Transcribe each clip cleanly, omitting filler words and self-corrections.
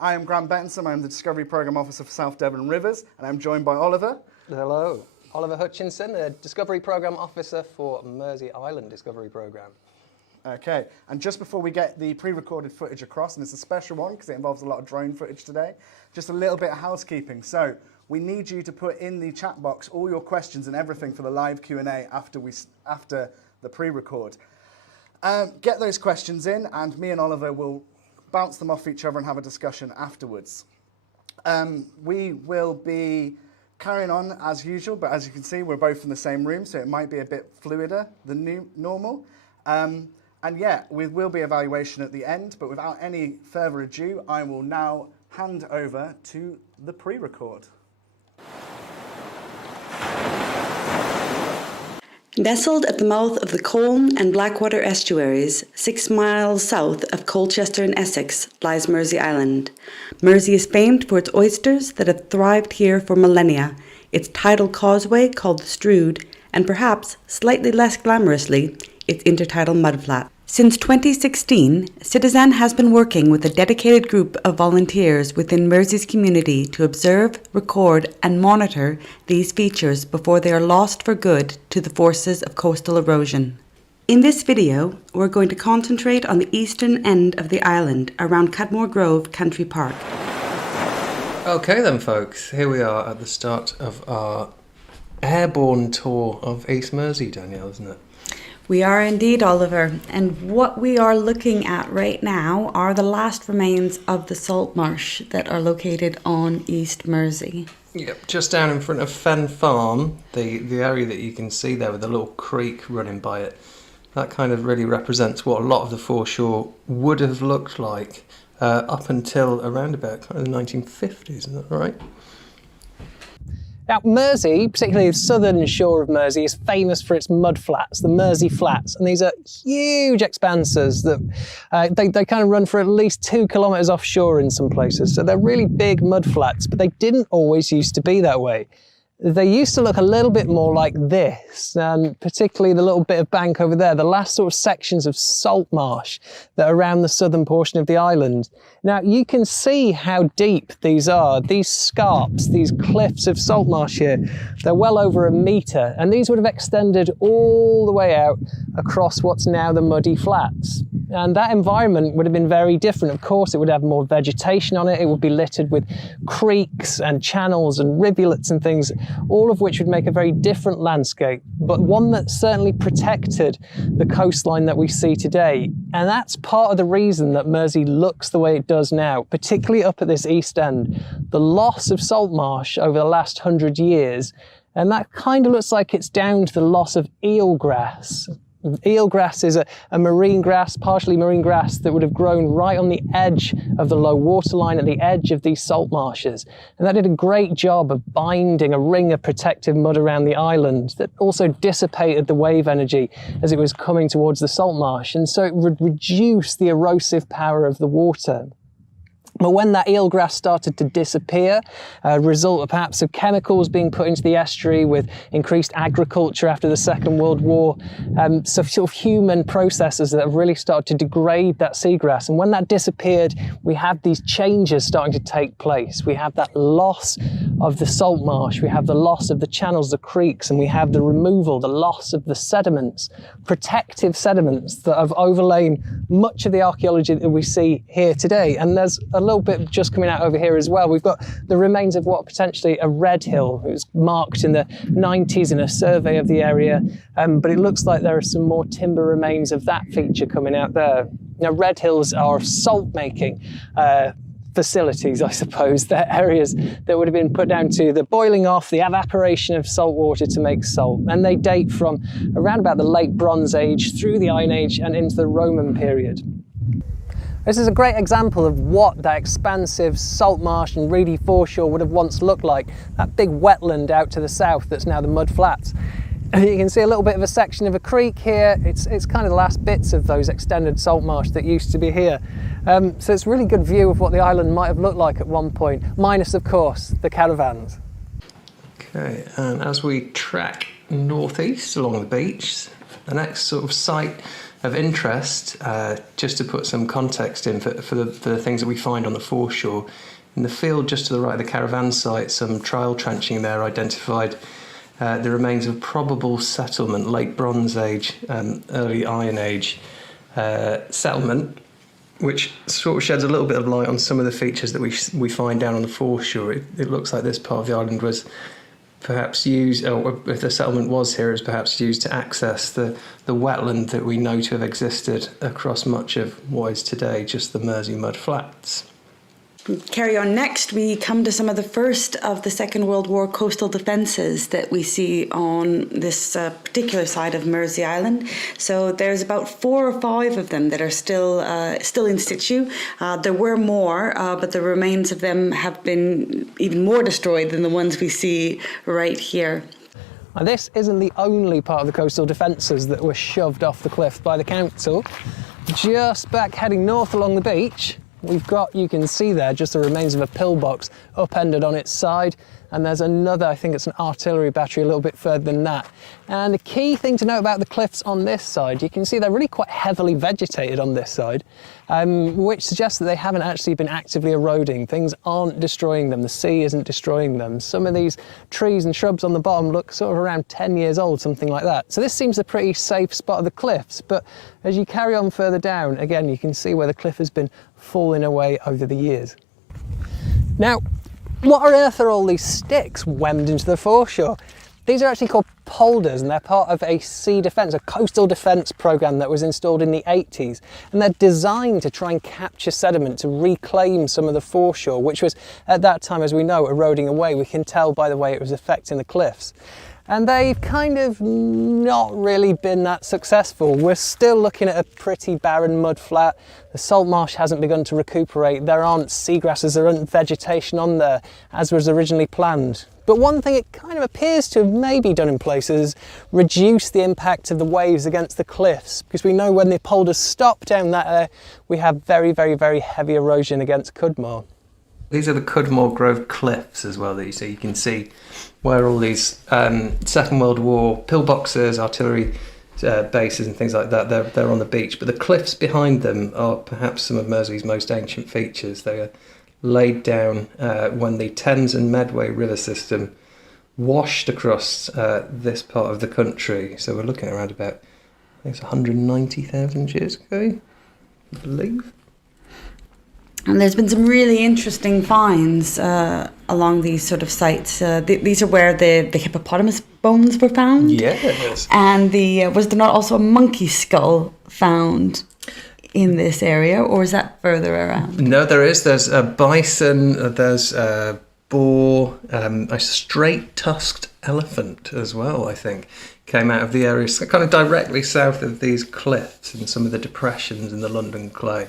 I am Grant Benson, I'm the Discovery Programme Officer for South Devon Rivers, and I'm joined by Oliver. Hello. Oliver Hutchinson, the Discovery Programme Officer for Mersea Island Discovery Programme. Okay, and just before we get the pre-recorded footage across, and it's a special one because it involves a lot of drone footage today, just a little bit of housekeeping. So we need you to put in the chat box all your questions and everything for the live Q&A after the pre-record. Get those questions in, and me and Oliver will bounce them off each other and have a discussion afterwards. We will be carrying on as usual, but as you can see, we're both in the same room, so it might be a bit fluider than normal. And yeah, we will be evaluation at the end, but without any further ado, I will now hand over to the pre-record. Nestled at the mouth of the Colne and Blackwater estuaries, 6 miles south of Colchester in Essex, lies Mersea Island. Mersea is famed for its oysters that have thrived here for millennia, its tidal causeway called the Strood, and perhaps, slightly less glamorously, its intertidal mudflat. Since 2016, CITiZAN has been working with a dedicated group of volunteers within Mersea's community to observe, record and monitor these features before they are lost for good to the forces of coastal erosion. In this video, we're going to concentrate on the eastern end of the island around Cudmore Grove Country Park. Okay then folks, here we are at the start of our airborne tour of East Mersea, Danielle, isn't it? We are indeed, Oliver, and what we are looking at right now are the last remains of the salt marsh that are located on East Mersea. Yep, just down in front of Fen Farm, the area that you can see there with the little creek running by it, that kind of really represents what a lot of the foreshore would have looked like up until around about kind of the 1950s, isn't that right? Now, Mersea, particularly the southern shore of Mersea, is famous for its mud flats, the Mersea Flats, and these are huge expanses that they kind of run for at least 2 kilometres offshore in some places. So they're really big mud flats, but they didn't always used to be that way. They used to look a little bit more like this, and particularly the little bit of bank over there, the last sort of sections of salt marsh that are around the southern portion of the island. Now you can see how deep these are. These scarps, these cliffs of salt marsh here, they're well over 1 metre, and these would have extended all the way out across what's now the muddy flats. And that environment would have been very different. Of course, it would have more vegetation on it. It would be littered with creeks and channels and rivulets and things, all of which would make a very different landscape, but one that certainly protected the coastline that we see today. And that's part of the reason that Mersea looks the way it does now, particularly up at this east end. The loss of salt marsh over the last 100 years, and that kind of looks like it's down to the loss of eelgrass. Eelgrass is a marine grass, partially marine grass, that would have grown right on the edge of the low water line, at the edge of these salt marshes. And that did a great job of binding a ring of protective mud around the island that also dissipated the wave energy as it was coming towards the salt marsh. And so it would reduce the erosive power of the water. But when that eelgrass started to disappear, a result of perhaps of chemicals being put into the estuary with increased agriculture after the Second World War, so sort of human processes that have really started to degrade that seagrass. And when that disappeared, we have these changes starting to take place. We have that loss of the salt marsh, we have the loss of the channels, the creeks, and we have the removal, the loss of the sediments, protective sediments that have overlain much of the archaeology that we see here today. And there's a little bit just coming out over here as well. We've got the remains of what potentially a red hill. It was marked in the 90s in a survey of the area, but it looks like there are some more timber remains of that feature coming out there. Now, red hills are salt making facilities, I suppose. They're areas that would have been put down to the boiling off, the evaporation of salt water to make salt. And they date from around about the late Bronze Age through the Iron Age and into the Roman period. This is a great example of what that expansive salt marsh and reedy foreshore would have once looked like. That big wetland out to the south that's now the mud flats. And you can see a little bit of a section of a creek here. It's kind of the last bits of those extended salt marsh that used to be here. So it's a really good view of what the island might have looked like at one point, minus of course the caravans. Okay, and as we track northeast along the beach, the next sort of site Of interest, just to put some context in for the things that we find on the foreshore, in the field just to the right of the caravan site, some trial trenching there identified the remains of probable settlement, late Bronze Age, early Iron Age settlement, which sort of sheds a little bit of light on some of the features that we find down on the foreshore. It looks like this part of the island was perhaps used, or if the settlement was here, it was perhaps used to access the wetland that we know to have existed across much of what is today just the Mersea mud flats. Carry on next, we come to some of the first of the Second World War coastal defences that we see on this particular side of Mersea Island. So there's about 4 or 5 of them that are still in situ. There were more, but the remains of them have been even more destroyed than the ones we see right here. Now, this isn't the only part of the coastal defences that were shoved off the cliff by the council. Just back heading north along the beach, we've got, you can see there, just the remains of a pillbox upended on its side. And there's another, I think it's an artillery battery a little bit further than that. And the key thing to note about the cliffs on this side, you can see they're really quite heavily vegetated on this side, which suggests that they haven't actually been actively eroding. Things aren't destroying them, the sea isn't destroying them. Some of these trees and shrubs on the bottom look sort of around 10 years old, something like that. So this seems a pretty safe spot of the cliffs, but as you carry on further down, again, you can see where the cliff has been falling away over the years. Now, what on earth are all these sticks wemmed into the foreshore? These are actually called polders, and they're part of a sea defence, a coastal defence programme that was installed in the 80s. And they're designed to try and capture sediment, to reclaim some of the foreshore, which was, at that time, as we know, eroding away. We can tell by the way it was affecting the cliffs. And they've kind of not really been that successful. We're still looking at a pretty barren mud flat. The salt marsh hasn't begun to recuperate. There aren't seagrasses, there aren't vegetation on there as was originally planned. But one thing it kind of appears to have maybe done in places is reduce the impact of the waves against the cliffs, because we know when the polders stop down that area, we have very, very, very heavy erosion against Cudmore. These are the Cudmore Grove cliffs as well that you see. You can see where all these Second World War pillboxes, artillery bases and things like that, they're on the beach. But the cliffs behind them are perhaps some of Mersea's most ancient features. They are laid down when the Thames and Medway river system washed across this part of the country. So we're looking around about, I think it's 190,000 years ago, I believe. And there's been some really interesting finds along these sort of sites. These are where the hippopotamus bones were found. Yes. And was there not also a monkey skull found in this area, or is that further around? No, there is. There's a bison, there's a boar, a straight-tusked elephant as well, I think, came out of the area, kind of directly south of these cliffs and some of the depressions in the London clay.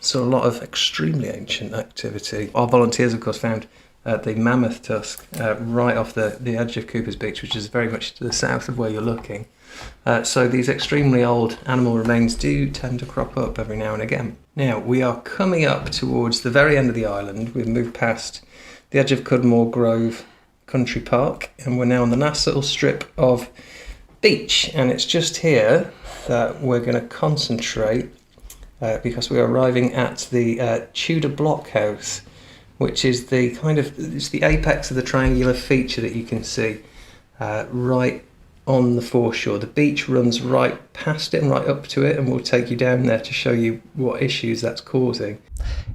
So a lot of extremely ancient activity. Our volunteers, of course, found the mammoth tusk right off the edge of Cooper's Beach, which is very much to the south of where you're looking. So these extremely old animal remains do tend to crop up every now and again. Now, we are coming up towards the very end of the island. We've moved past the edge of Cudmore Grove Country Park, and we're now on the last little strip of beach. And it's just here that we're going to concentrate because we are arriving at the Tudor blockhouse, which is it's the apex of the triangular feature that you can see right on the foreshore. The beach runs right past it and right up to it, and we'll take you down there to show you what issues that's causing.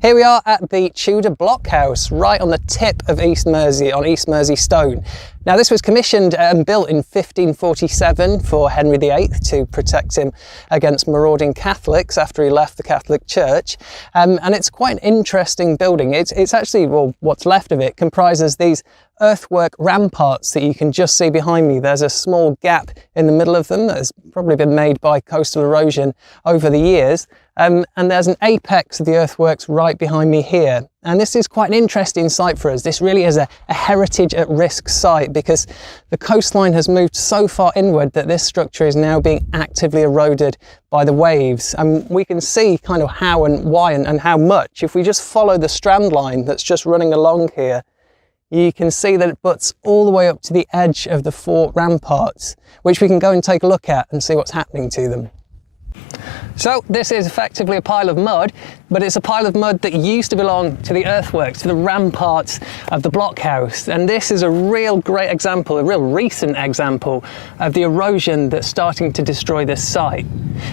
Here we are at the Tudor blockhouse, right on the tip of East Mersea, on East Mersea Stone. Now, this was commissioned and built in 1547 for Henry VIII to protect him against marauding Catholics after he left the Catholic Church. And it's quite an interesting building. It's actually, well, what's left of it comprises these earthwork ramparts that you can just see behind me. There's a small gap in the middle of them that has probably been made by coastal erosion over the years. And there's an apex of the earthworks right behind me here. And this is quite an interesting site for us. This really is a heritage at risk site, because the coastline has moved so far inward that this structure is now being actively eroded by the waves. And we can see kind of how and why and how much. If we just follow the strand line that's just running along here, you can see that it butts all the way up to the edge of the fort ramparts, which we can go and take a look at and see what's happening to them. So this is effectively a pile of mud, but it's a pile of mud that used to belong to the earthworks, to the ramparts of the blockhouse. And this is a real great example, a real recent example of the erosion that's starting to destroy this site.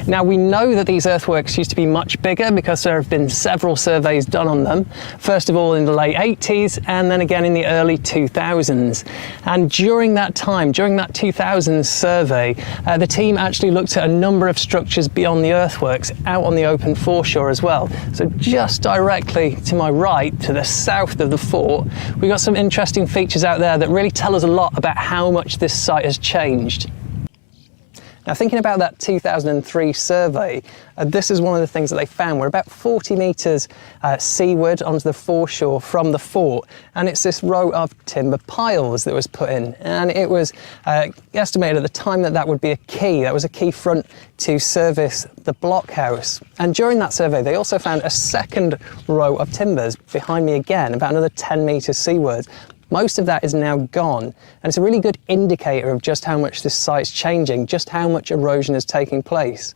Now we know that these earthworks used to be much bigger because there have been several surveys done on them. First of all in the late 80s and then again in the early 2000s. And during that time, during that 2000s survey, the team actually looked at a number of structures beyond the earthworks out on the open foreshore as well. So just directly to my right, to the south of the fort, we've got some interesting features out there that really tell us a lot about how much this site has changed. Now thinking about that 2003 survey, this is one of the things that they found. We're about 40 metres seaward onto the foreshore from the fort, and it's this row of timber piles that was put in, and it was estimated at the time that that would be a key. That was a key front to service the blockhouse. And during that survey they also found a second row of timbers behind me again, about another 10 metres seaward. Most of that is now gone, and it's a really good indicator of just how much this site's changing, just how much erosion is taking place.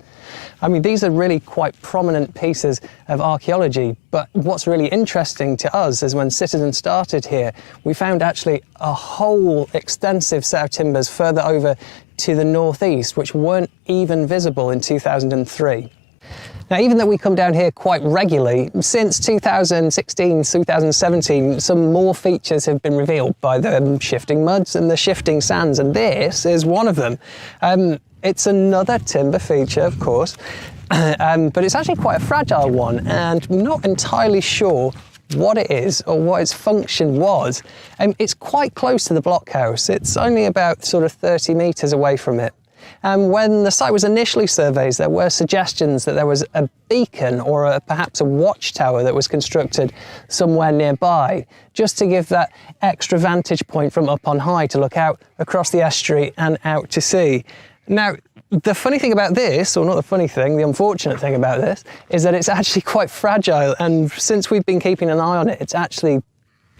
I mean, these are really quite prominent pieces of archaeology, but what's really interesting to us is when CITiZAN started here, we found actually a whole extensive set of timbers further over to the northeast, which weren't even visible in 2003. Now, even though we come down here quite regularly, since 2016, 2017, some more features have been revealed by the shifting muds and the shifting sands, and this is one of them. It's another timber feature, of course, but it's actually quite a fragile one, and I'm not entirely sure what it is or what its function was. It's quite close to the blockhouse. It's only about sort of 30 metres away from it. And when the site was initially surveyed, there were suggestions that there was a beacon or perhaps a watchtower that was constructed somewhere nearby, just to give that extra vantage point from up on high to look out across the estuary and out to sea. Now, the funny thing about this, or not the funny thing, the unfortunate thing about this, is that it's actually quite fragile, and since we've been keeping an eye on it, it's actually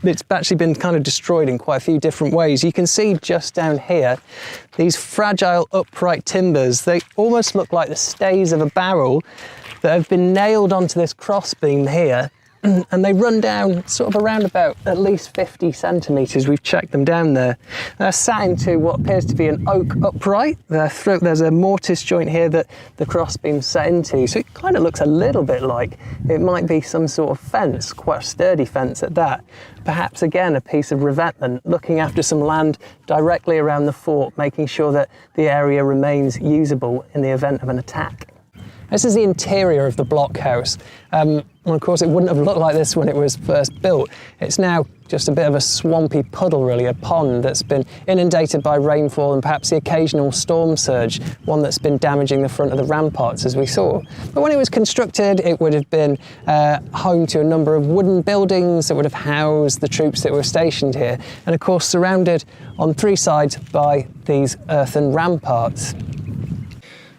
been kind of destroyed in quite a few different ways. You can see just down here, these fragile upright timbers. They almost look like the stays of a barrel that have been nailed onto this crossbeam here, and they run down sort of around about at least 50 centimetres. We've checked them down there. They're sat into what appears to be an oak upright. There's a mortise joint here that the crossbeam's set into, so it kind of looks a little bit like it might be some sort of fence, quite a sturdy fence at that. Perhaps again a piece of revetment, looking after some land directly around the fort, making sure that the area remains usable in the event of an attack. This is the interior of the blockhouse. And of course it wouldn't have looked like this when it was first built. It's now just a bit of a swampy puddle really, a pond that's been inundated by rainfall and perhaps the occasional storm surge, one that's been damaging the front of the ramparts as we saw. But when it was constructed, it would have been home to a number of wooden buildings that would have housed the troops that were stationed here, and of course surrounded on three sides by these earthen ramparts.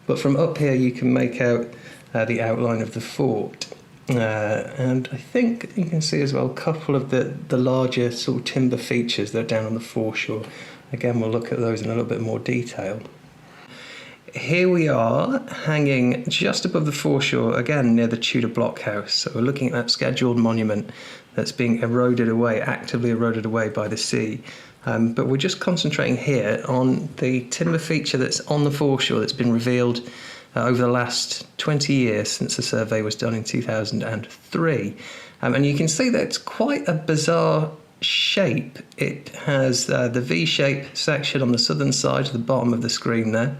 But from up here you can make out the outline of the fort. And I think you can see as well a couple of the larger sort of timber features that are down on the foreshore. Again, we'll look at those in a little bit more detail. Here we are, hanging just above the foreshore, again near the Tudor blockhouse. So we're looking at that scheduled monument that's being eroded away, actively eroded away by the sea. But we're just concentrating here on the timber feature that's on the foreshore that's been revealed over the last 20 years since the survey was done in 2003. And you can see that it's quite a bizarre shape. It has the V-shape section on the southern side at the bottom of the screen there.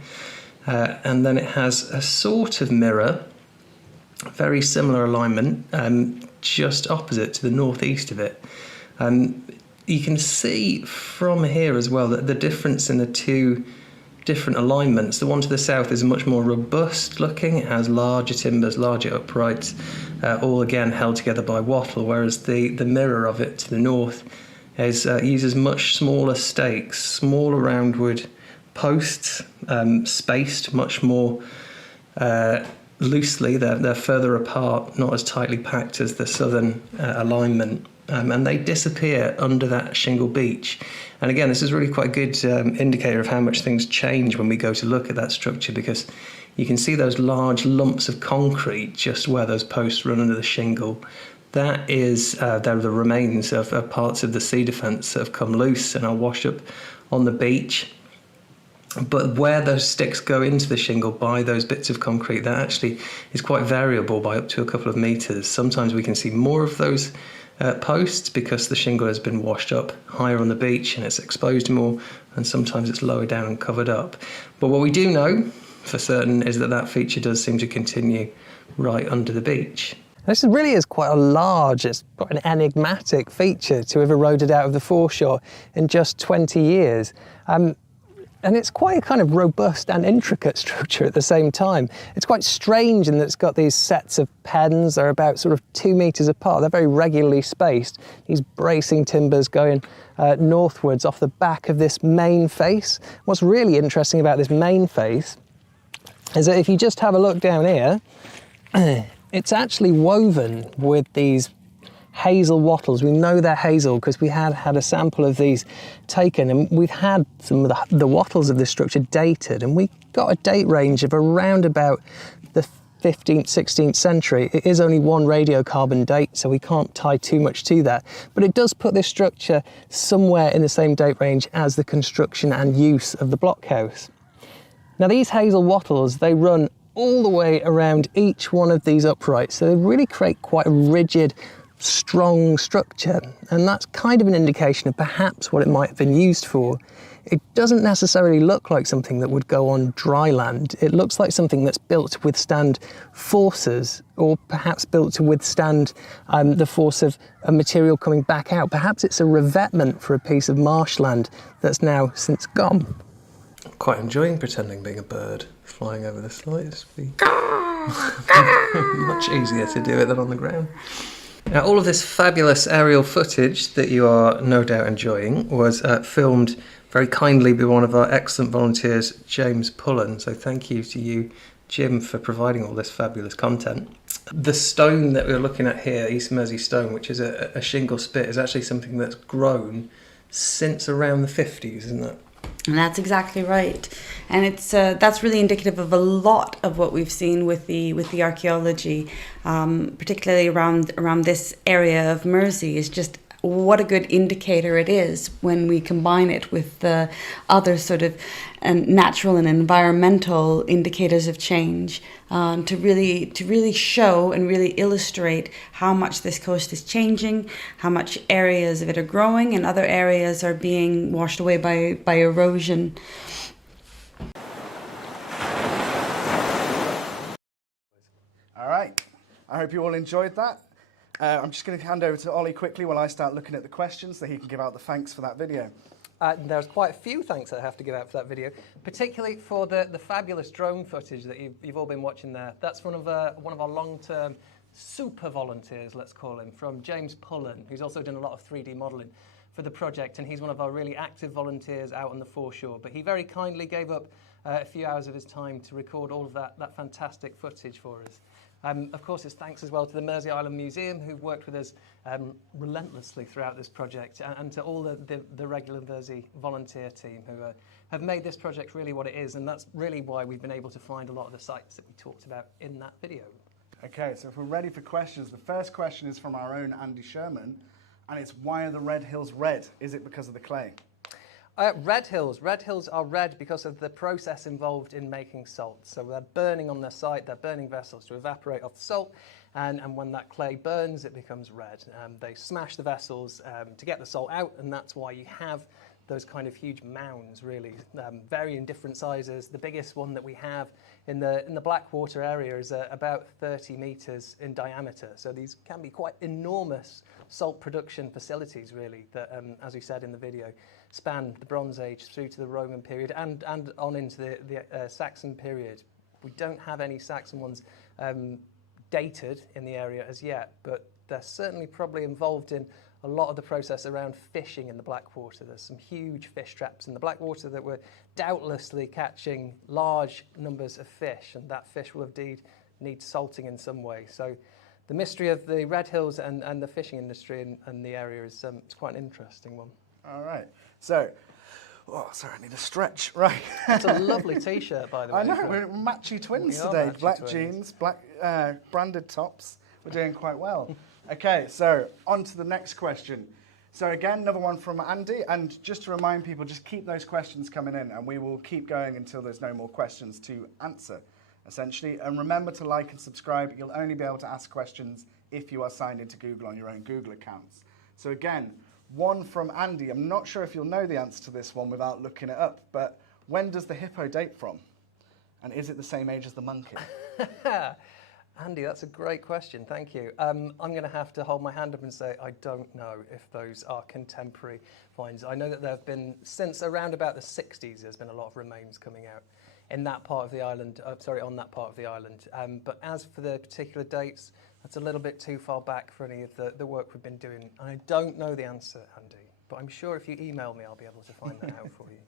And then it has a sort of mirror, very similar alignment, just opposite to the northeast of it. You can see from here as well that the difference in the two different alignments. The one to the south is much more robust looking. It has larger timbers, larger uprights, all again held together by wattle, whereas the mirror of it to the north uses much smaller stakes, smaller roundwood posts, spaced much more loosely. They're further apart, not as tightly packed as the southern alignment. And they disappear under that shingle beach. And again, this is really quite a good indicator of how much things change when we go to look at that structure, because you can see those large lumps of concrete just where those posts run under the shingle. That is, they're the remains of parts of the sea defence that have come loose and are washed up on the beach. But where those sticks go into the shingle by those bits of concrete, that actually is quite variable by up to a couple of metres. Sometimes we can see more of those posts because the shingle has been washed up higher on the beach and it's exposed more, and sometimes it's lower down and covered up. But what we do know for certain is that that feature does seem to continue right under the beach. This really is quite a large, it's quite an enigmatic feature to have eroded out of the foreshore in just 20 years. And it's quite a kind of robust and intricate structure at the same time. It's quite strange in that it's got these sets of pens. They're about sort of 2 metres apart. They're very regularly spaced. These bracing timbers going northwards off the back of this main face. What's really interesting about this main face is that if you just have a look down here, it's actually woven with these Hazel Wattles. We know they're hazel because we had a sample of these taken, and we've had some of the wattles of this structure dated, and we got a date range of around about the 15th, 16th century. It is only one radiocarbon date, so we can't tie too much to that, but it does put this structure somewhere in the same date range as the construction and use of the blockhouse. Now these Hazel Wattles, they run all the way around each one of these uprights, so they really create quite a rigid, strong structure, and that's kind of an indication of perhaps what it might have been used for. It doesn't necessarily look like something that would go on dry land. It looks like something that's built to withstand forces, or perhaps built to withstand the force of a material coming back out. Perhaps it's a revetment for a piece of marshland that's now since gone. I'm quite enjoying pretending being a bird flying over the slide. It's much easier to do it than on the ground. Now, all of this fabulous aerial footage that you are no doubt enjoying was filmed very kindly by one of our excellent volunteers, James Pullen. So thank you to you, Jim, for providing all this fabulous content. The stone that we're looking at here, East Mersea stone, which is a shingle spit, is actually something that's grown since around the 50s, isn't it? And that's exactly right, and it's that's really indicative of a lot of what we've seen with the archaeology, particularly around this area of Mersea. Is just what a good indicator it is when we combine it with the other sort of natural and environmental indicators of change, to really show and really illustrate how much this coast is changing, how much areas of it are growing and other areas are being washed away by erosion. All right, I hope you all enjoyed that. I'm just going to hand over to Ollie quickly while I start looking at the questions so he can give out the thanks for that video. There's quite a few thanks I have to give out for that video, particularly for the fabulous drone footage that you've all been watching there. That's one of our long-term super volunteers, let's call him, from James Pullen, who's also done a lot of 3D modelling for the project, and he's one of our really active volunteers out on the foreshore. But he very kindly gave up a few hours of his time to record all of that fantastic footage for us. Of course, it's thanks as well to the Mersea Island Museum, who've worked with us relentlessly throughout this project, and to all the regular Mersea volunteer team who have made this project really what it is, and that's really why we've been able to find a lot of the sites that we talked about in that video. Okay, so if we're ready for questions, the first question is from our own Andy Sherman, and it's, why are the red hills red? Is it because of the clay? Red hills are red because of the process involved in making salt. So they're burning on their site, they're burning vessels to evaporate off the salt, and when that clay burns, it becomes red. They smash the vessels to get the salt out, and that's why you have those kind of huge mounds, really, varying different sizes. The biggest one that we have in the Blackwater area is about 30 metres in diameter. So these can be quite enormous salt production facilities, really, that, as we said in the video, span the Bronze Age through to the Roman period and on into the Saxon period. We don't have any Saxon ones dated in the area as yet, but they're certainly probably involved in a lot of the process around fishing in the Blackwater. There's some huge fish traps in the Blackwater that were doubtlessly catching large numbers of fish, and that fish will indeed need salting in some way. So the mystery of the Red Hills and the fishing industry in the area is it's quite an interesting one. All right. So Oh, sorry, I need a stretch. Right. It's a lovely T-shirt, by the way. I know, we're matchy twins We are today. matchy Black twins. jeans, black branded tops. We're doing quite well. Okay, so on to the next question. So again, another one from Andy, and just to remind people, just keep those questions coming in, and we will keep going until there's no more questions to answer, essentially. And remember to like and subscribe. You'll only be able to ask questions if you are signed into Google on your own Google accounts. So again, one from Andy. I'm not sure if you'll know the answer to this one without looking it up, but when does the hippo date from? And is it the same age as the monkey? Andy, that's a great question. Thank you. I'm going to have to hold my hand up and say I don't know if those are contemporary finds. I know that there have been, since around about the 60s, there's been a lot of remains coming out in that part of the island, on that part of the island. But as for the particular dates, that's a little bit too far back for any of the work we've been doing. And I don't know the answer, Andy, but I'm sure if you email me, I'll be able to find that out for you.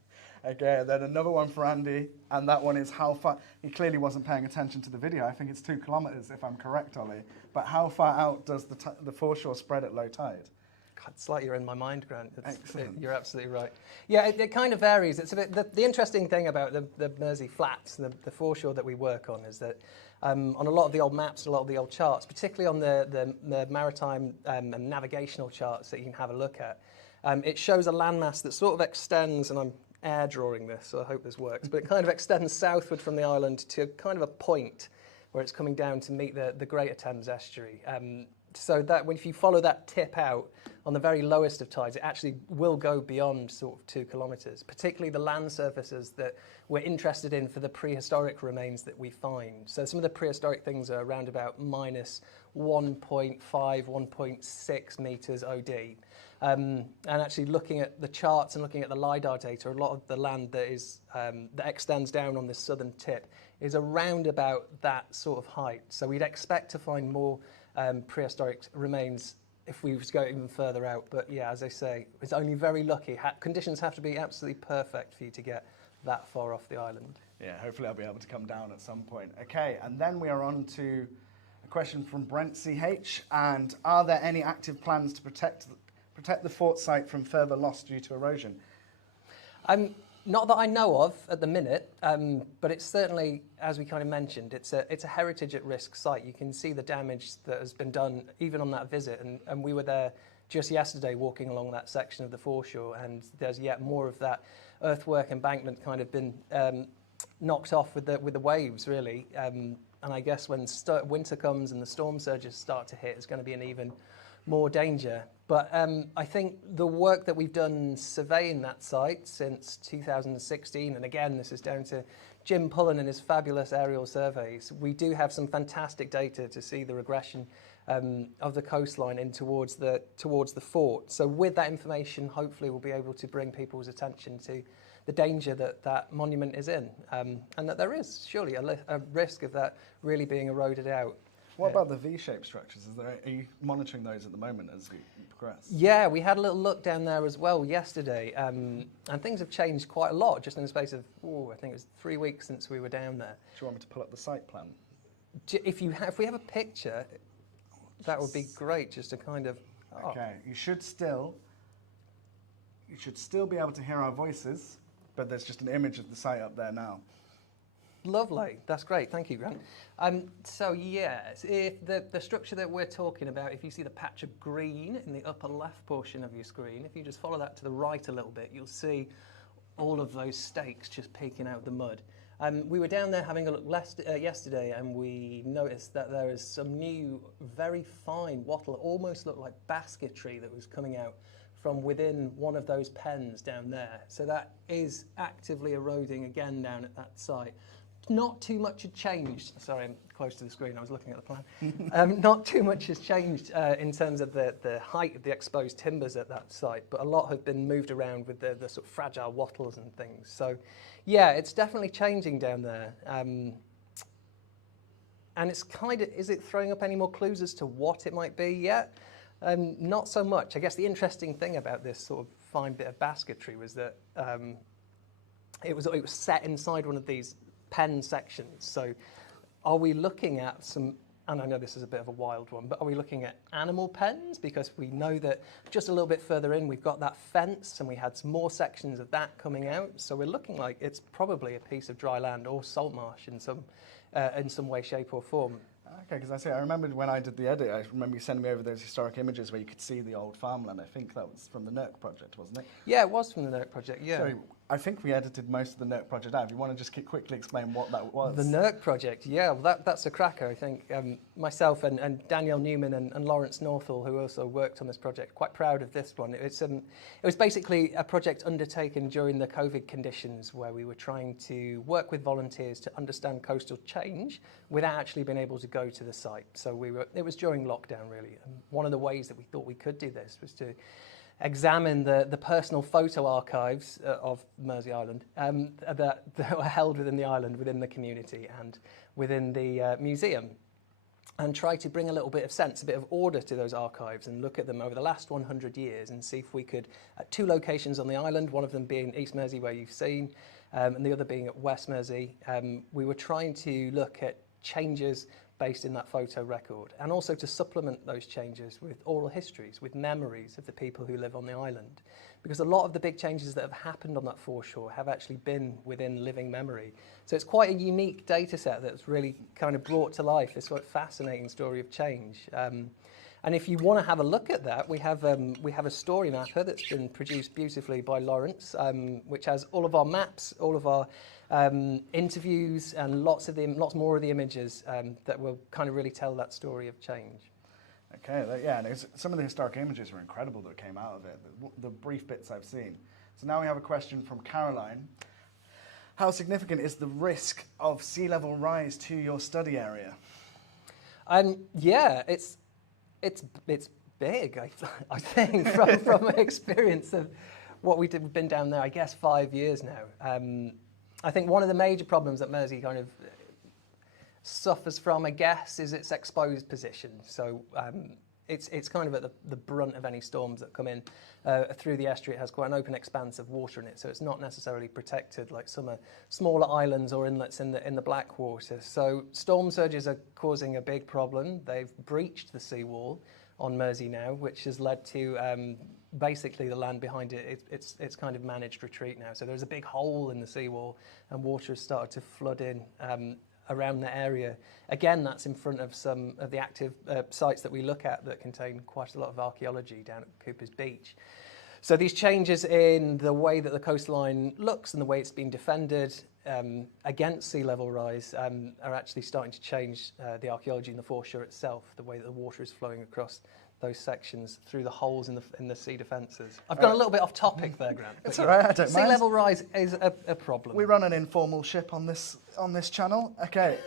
Okay, then another one for Andy, and that one is how far, he clearly wasn't paying attention to the video, I think it's 2 kilometres if I'm correct, Ollie, but how far out does the foreshore spread at low tide? God, it's like you're in my mind, Grant. Excellent. You're absolutely right. Yeah, it kind of varies. It's a bit, the interesting thing about the Mersea Flats, the foreshore that we work on, is that on a lot of the old maps, a lot of the old charts, particularly on the maritime and navigational charts that you can have a look at, it shows a landmass that sort of extends, and I'm air drawing this, so I hope this works, but it kind of extends southward from the island to kind of a point where it's coming down to meet the Greater Thames estuary. So that if you follow that tip out on the very lowest of tides, it actually will go beyond sort of 2 kilometres, particularly the land surfaces that we're interested in for the prehistoric remains that we find. So some of the prehistoric things are around about minus 1.5, 1.6 metres OD. And actually looking at the charts and looking at the LiDAR data, a lot of the land that is that extends down on this southern tip is around about that sort of height. So we'd expect to find more prehistoric remains if we was to go even further out. But yeah, as I say, it's only very lucky. Conditions have to be absolutely perfect for you to get that far off the island. Yeah, hopefully I'll be able to come down at some point. Okay, and then we are on to a question from Brent CH, and are there any active plans to protect the fort site from further loss due to erosion? Not that I know of at the minute, but it's certainly, as we kind of mentioned, it's a heritage at risk site. You can see the damage that has been done even on that visit, and we were there just yesterday walking along that section of the foreshore, and there's yet more of that earthwork embankment kind of been knocked off with the waves, really. And I guess when winter comes and the storm surges start to hit, it's going to be an even more danger. But I think the work that we've done surveying that site since 2016, and again, this is down to Jim Pullen and his fabulous aerial surveys, we do have some fantastic data to see the regression of the coastline in towards the fort. So with that information, hopefully we'll be able to bring people's attention to the danger that monument is in, and that there is surely a risk of that really being eroded out. What about the V-shaped structures? Are you monitoring those at the moment as we progress? Yeah, we had a little look down there as well yesterday, and things have changed quite a lot just in the space of, I think it was 3 weeks since we were down there. Do you want me to pull up the site plan? If we have a picture, that would be great, just to kind of... Okay, you should still be able to hear our voices, but there's just an image of the site up there now. Lovely, that's great, thank you, Grant. So yes, if the structure that we're talking about, if you see the patch of green in the upper left portion of your screen, if you just follow that to the right a little bit, you'll see all of those stakes just peeking out of the mud. We were down there having a look yesterday, and we noticed that there is some new, very fine wattle, almost looked like basketry that was coming out from within one of those pens down there. So that is actively eroding again down at that site. Not too much had changed. Sorry, I'm close to the screen. I was looking at the plan. Not too much has changed in terms of the height of the exposed timbers at that site, but a lot have been moved around with the sort of fragile wattles and things. So, yeah, it's definitely changing down there. And it's kind of, is it throwing up any more clues as to what it might be yet? Not so much. I guess the interesting thing about this sort of fine bit of basketry was that it was set inside one of these pen sections. So are we looking at some and I know this is a bit of a wild one, but are we looking at animal pens? Because we know that just a little bit further in, we've got that fence and we had some more sections of that coming out. So we're looking like it's probably a piece of dry land or salt marsh in some way, shape or form. Okay, because I remembered when I did the edit, I remember you sending me over those historic images where you could see the old farmland. I think that was from the NERC project, wasn't it? Yeah, it was from the NERC project, yeah. So I think we edited most of the NERC project out. If you want to just quickly explain what that was. The NERC project, yeah, well, that's a cracker, I think. Myself and Danielle Newman and Lawrence Northall, who also worked on this project, quite proud of this one. It was basically a project undertaken during the COVID conditions where we were trying to work with volunteers to understand coastal change without actually being able to go to the site. So it was during lockdown, really. And one of the ways that we thought we could do this was to examine the personal photo archives of Mersea Island that were held within the island, within the community and within the museum, and try to bring a little bit of sense, a bit of order to those archives and look at them over the last 100 years and see if we could, at 2 locations on the island, one of them being East Mersea where you've seen, and the other being at West Mersea, we were trying to look at changes based in that photo record, and also to supplement those changes with oral histories, with memories of the people who live on the island. Because a lot of the big changes that have happened on that foreshore have actually been within living memory. So it's quite a unique data set that's really kind of brought to life this sort of fascinating story of change. And if you want to have a look at that, we have a story mapper that's been produced beautifully by Lawrence, which has all of our maps, all of our interviews, and lots more of the images that will kind of really tell that story of change. Okay, yeah, and some of the historic images were incredible that came out of it, the brief bits I've seen. So now we have a question from Caroline. How significant is the risk of sea level rise to your study area? Yeah, it's big, I think, from my experience of what we've been down there, I guess, 5 years now. I think one of the major problems that Mersea kind of suffers from, I guess, is its exposed position. So it's kind of at the brunt of any storms that come in through the estuary. It has quite an open expanse of water in it, so it's not necessarily protected like some smaller islands or inlets in the Blackwater. So storm surges are causing a big problem. They've breached the seawall on Mersea now, which has led to basically the land behind it. It's kind of managed retreat now. So there's a big hole in the seawall, and water has started to flood in around the area. Again, that's in front of some of the active sites that we look at that contain quite a lot of archaeology down at Cooper's Beach. So these changes in the way that the coastline looks and the way it's been defended against sea level rise are actually starting to change the archaeology in the foreshore itself, the way that the water is flowing across those sections through the holes in the sea defences. I've gone a little bit off topic there, Grant. It's all right, I don't mind. Sea level rise is a problem. We run an informal ship on this channel. Okay,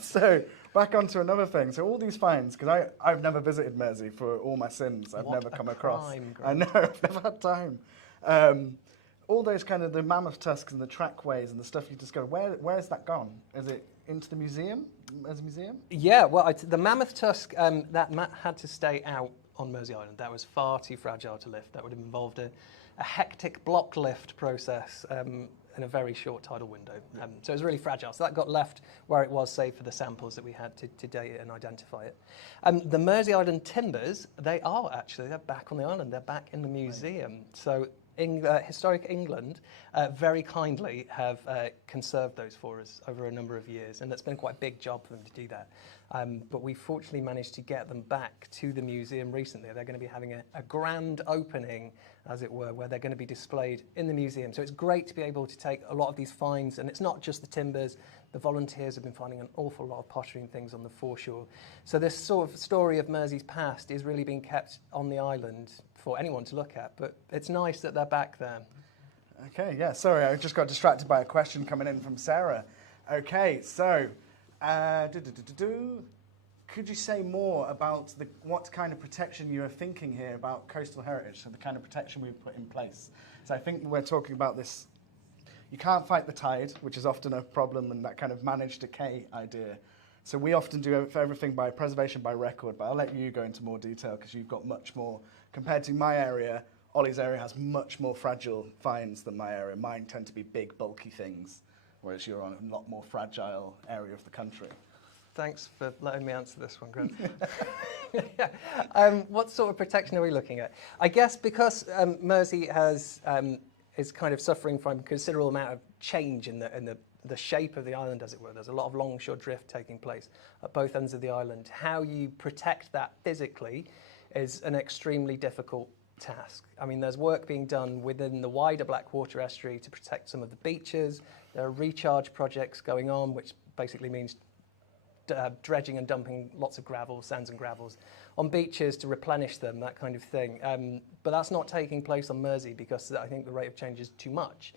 so back onto another thing. So all these finds, because I've never visited Mersea for all my sins. I've never come across. Crime, I know, I've never had time. All those kind of the mammoth tusks and the trackways and the stuff you discovered, where's that gone? Is it into the museum, as a museum? Yeah, well, the mammoth tusk, that had to stay out on Mersea Island. That was far too fragile to lift. That would have involved a hectic block lift process in a very short tidal window. So it was really fragile. So that got left where it was, save for the samples that we had to date it and identify it. The Mersea Island timbers, they're back on the island. They're back in the museum. Right. So Historic England very kindly have conserved those for us over a number of years, and it's been quite a big job for them to do that. But we fortunately managed to get them back to the museum recently. They're going to be having a grand opening, as it were, where they're going to be displayed in the museum. So it's great to be able to take a lot of these finds, and it's not just the timbers. The volunteers have been finding an awful lot of pottery and things on the foreshore. So this sort of story of Mersea's past is really being kept on the island for anyone to look at, but it's nice that they're back there. Okay, yeah, sorry, I just got distracted by a question coming in from Sarah. Okay, so, could you say more about what kind of protection you are thinking here about coastal heritage, so the kind of protection we've put in place? So I think we're talking about this, you can't fight the tide, which is often a problem, and that kind of managed decay idea. So we often do everything by preservation by record, but I'll let you go into more detail because you've got much more, compared to my area, Ollie's area has much more fragile finds than my area. Mine tend to be big, bulky things, whereas you're on a lot more fragile area of the country. Thanks for letting me answer this one, Grant. What sort of protection are we looking at? I guess because Mersea is kind of suffering from a considerable amount of change in the shape of the island, as it were. There's a lot of longshore drift taking place at both ends of the island. How you protect that physically is an extremely difficult task. I mean, there's work being done within the wider Blackwater estuary to protect some of the beaches. There are recharge projects going on, which basically means dredging and dumping lots of gravel, sands and gravels on beaches to replenish them, that kind of thing. But that's not taking place on Mersea because I think the rate of change is too much.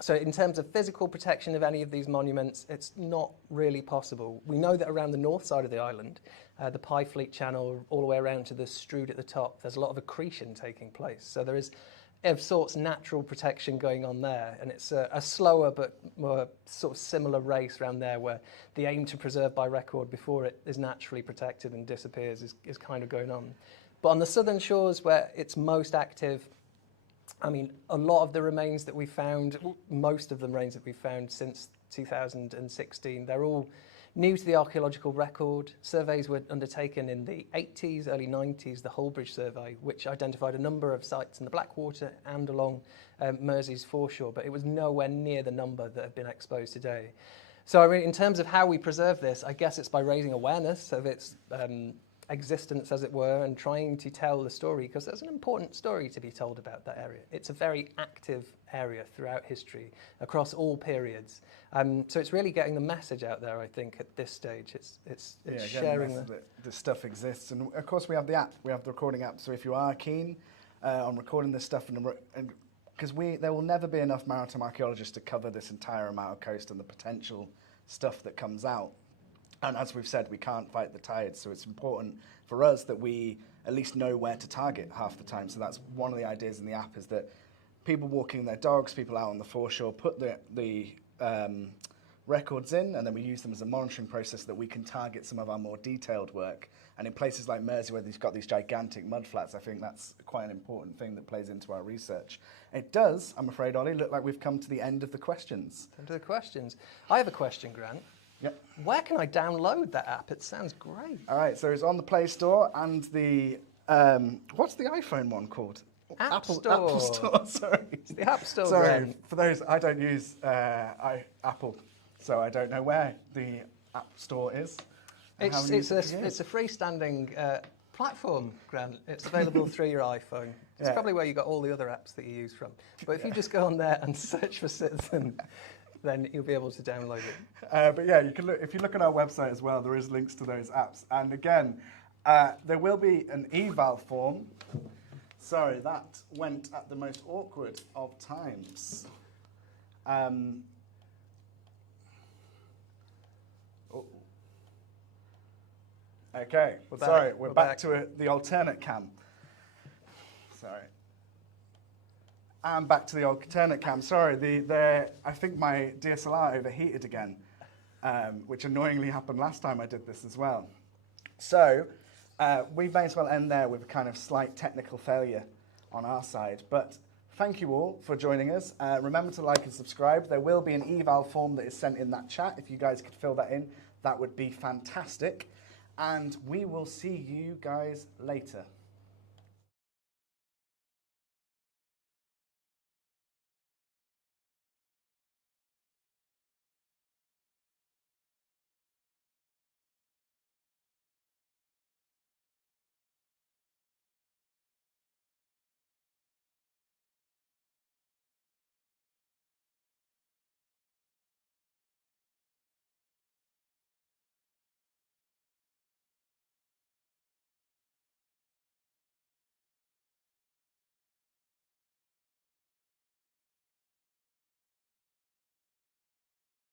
So in terms of physical protection of any of these monuments, it's not really possible. We know that around the north side of the island, the Pyfleet Channel, all the way around to the Strood at the top, there's a lot of accretion taking place. So there is, of sorts, natural protection going on there. And it's a slower but more sort of similar race around there where the aim to preserve by record before it is naturally protected and disappears is kind of going on. But on the southern shores where it's most active, I mean, a lot of the remains that we found, most of the remains that we've found since 2016, they're all new to the archaeological record. Surveys were undertaken in the 80s, early 90s, the Holbridge survey, which identified a number of sites in the Blackwater and along Mersea's foreshore, but it was nowhere near the number that have been exposed today. So I mean, in terms of how we preserve this, I guess it's by raising awareness of its existence, as it were, and trying to tell the story, because there's an important story to be told about that area. It's a very active area throughout history, across all periods. So it's really getting the message out there, I think, at this stage. It's sharing the stuff exists. And of course we have the app, we have the recording app. So if you are keen on recording this stuff, and because there will never be enough maritime archaeologists to cover this entire amount of coast and the potential stuff that comes out. And as we've said, we can't fight the tides, so it's important for us that we at least know where to target half the time. So that's one of the ideas in the app, is that people walking their dogs, people out on the foreshore, put the records in, and then we use them as a monitoring process so that we can target some of our more detailed work. And in places like Mersea, where they've got these gigantic mudflats, I think that's quite an important thing that plays into our research. It does, I'm afraid, Ollie, look like we've come to the end of the questions. End of the questions. I have a question, Grant. Yep. Where can I download that app? It sounds great. All right, so it's on the Play Store and the, what's the iPhone one called? Apple Store. Apple Store, sorry. It's the App Store. Sorry, Grant. for those, I don't use Apple, so I don't know where the App Store is. It's a freestanding platform, Grant. It's available through your iPhone. It's probably where you got all the other apps that you use from. But if you just go on there and search for CITiZAN, then you'll be able to download it. But yeah, you can look, if you look on our website as well, there is links to those apps. And again, there will be an eval form. Sorry, that went at the most awkward of times. Okay, sorry, we're back to the alternate cam. Sorry. And back to the alternate cam. Sorry, I think my DSLR overheated again, which annoyingly happened last time I did this as well. So we may as well end there with a kind of slight technical failure on our side. But thank you all for joining us. Remember to like and subscribe. There will be an eval form that is sent in that chat. If you guys could fill that in, that would be fantastic. And we will see you guys later.